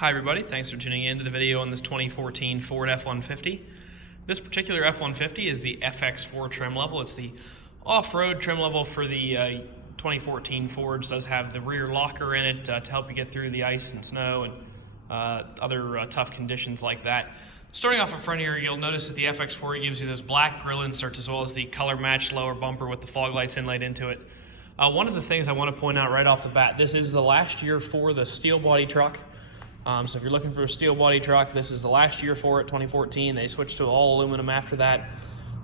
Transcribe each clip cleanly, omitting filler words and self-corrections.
Hi everybody, thanks for tuning in to the video on this 2014 Ford F-150. This particular F-150 is the FX4 trim level. It's the off-road trim level for the 2014 Fords. It does have the rear locker in it to help you get through the ice and snow and other tough conditions like that. Starting off in front here, you'll notice that the FX4 gives you those black grille inserts as well as the color-matched lower bumper with the fog lights inlaid into it. One of the things I want to point out right off the bat, this is the last year for the steel body truck. So if you're looking for a steel body truck, this is the last year for it, 2014. They switched to all aluminum after that.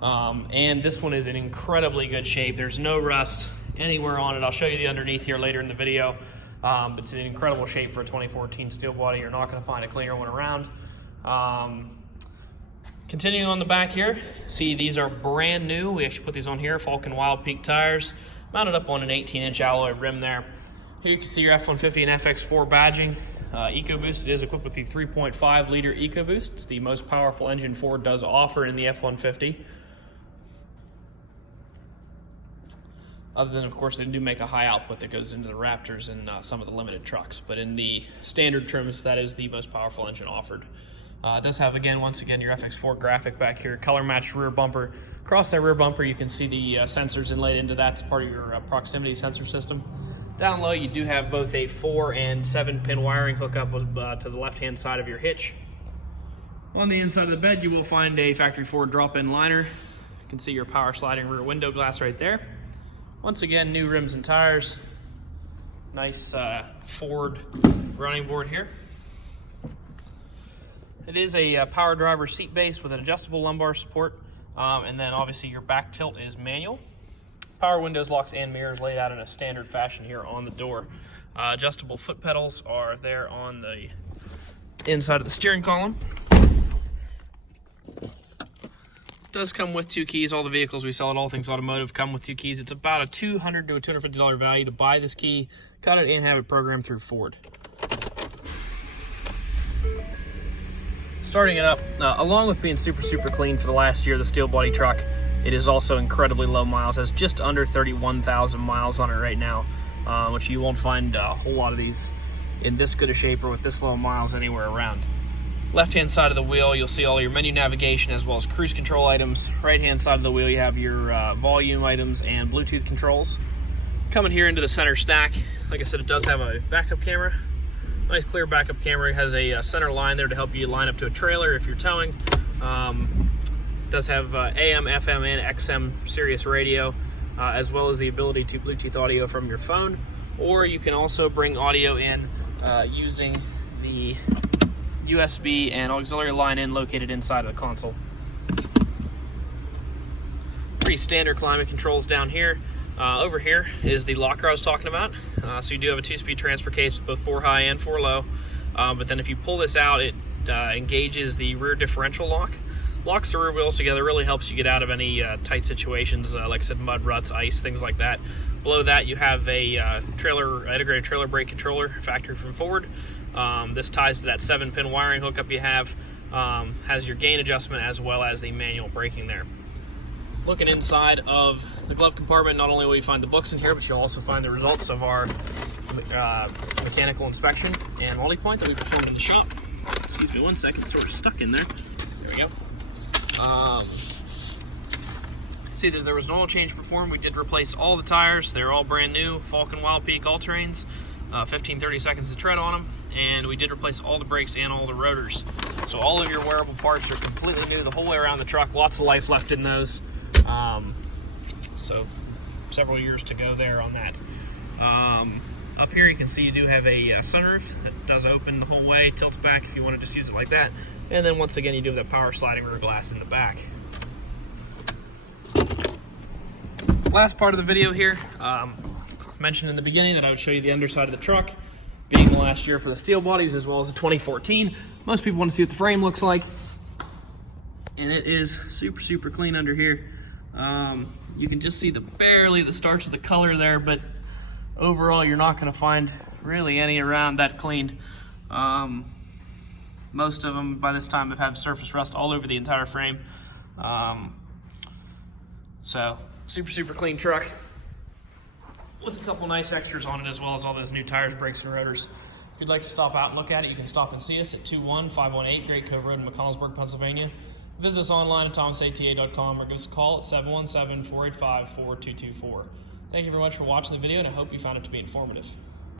And this one is in incredibly good shape. There's no rust anywhere on it. I'll show you the underneath here later in the video. It's in incredible shape for a 2014 steel body. You're not going to find a cleaner one around. Continuing on the back here, see these are brand new. We actually put these on here, Falcon Wild Peak tires, mounted up on an 18-inch alloy rim there. Here you can see your F-150 and FX4 badging. EcoBoost, it is equipped with the 3.5 liter EcoBoost. It's the most powerful engine Ford does offer in the F-150. Other than, of course, they do make a high output that goes into the Raptors and some of the limited trucks. But in the standard trims, that is the most powerful engine offered. It does have, once again, your FX4 graphic back here, color-matched rear bumper. Across that rear bumper, you can see the sensors inlaid into that. It's part of your proximity sensor system. Down low, you do have both a 4 and 7-pin wiring hookup to the left-hand side of your hitch. On the inside of the bed, you will find a factory Ford drop-in liner. You can see your power sliding rear window glass right there. Once again, new rims and tires. Nice Ford running board here. It is a power driver seat base with an adjustable lumbar support, and then obviously your back tilt is manual. Power windows, locks, and mirrors laid out in a standard fashion here on the door. Adjustable foot pedals are there on the inside of the steering column. It does come with 2 keys. All the vehicles we sell at All Things Automotive come with 2 keys. It's about a $200 to a $250 value to buy this key, cut it, and have it programmed through Ford. Starting it up, along with being super clean for the last year, the steel body truck, it is also incredibly low miles, has just under 31,000 miles on it right now, which you won't find a whole lot of these in this good a shape or with this low miles anywhere around. Left-hand side of the wheel, you'll see all your menu navigation as well as cruise control items. Right-hand side of the wheel, you have your volume items and Bluetooth controls. Coming here into the center stack, like I said, it does have a backup camera. Nice clear backup camera. It has a center line there to help you line up to a trailer if you're towing. It does have AM, FM, and XM Sirius radio, as well as the ability to Bluetooth audio from your phone, or you can also bring audio in using the USB and auxiliary line in located inside of the console. Pretty standard climate controls down here. Over here is the locker I was talking about. So you do have a 2-speed transfer case with both 4 high and 4 low. But then if you pull this out, it engages the rear differential lock. Locks the rear wheels together, really helps you get out of any tight situations, like I said, mud, ruts, ice, things like that. Below that, you have a integrated trailer brake controller, factory from Ford. This ties to that 7-pin wiring hookup you have. Has your gain adjustment as well as the manual braking there. Looking inside of the glove compartment, not only will you find the books in here, but you'll also find the results of our mechanical inspection and multi-point that we performed in the shop. Excuse me one second, it's sort of stuck in there. There we go. See that there was an oil change performed. We did replace all the tires. They're all brand new, Falcon Wild Peak all-terrains, 15-30 seconds to tread on them, and we did replace all the brakes and all the rotors. So all of your wearable parts are completely new the whole way around the truck. Lots of life left in those. So several years to go there on that. Up here you can see you do have a sunroof that does open the whole way, tilts back if you wanted to just use it like that. And then once again, you do have that power sliding rear glass in the back. Last part of the video here, mentioned in the beginning that I would show you the underside of the truck, being the last year for the steel bodies as well as the 2014. Most people want to see what the frame looks like, and it is super clean under here. You can just see barely the starch of the color there, but overall you're not going to find really any around that clean. Most of them by this time have had surface rust all over the entire frame. So super clean truck with a couple nice extras on it, as well as all those new tires, brakes, and rotors. If you'd like to stop out and look at it, you can stop and see us at 21518 Great Cove Road in McConnellsburg, Pennsylvania. Visit us online at thomasata.com or give us a call at 717-485-4224. Thank you very much for watching the video, and I hope you found it to be informative.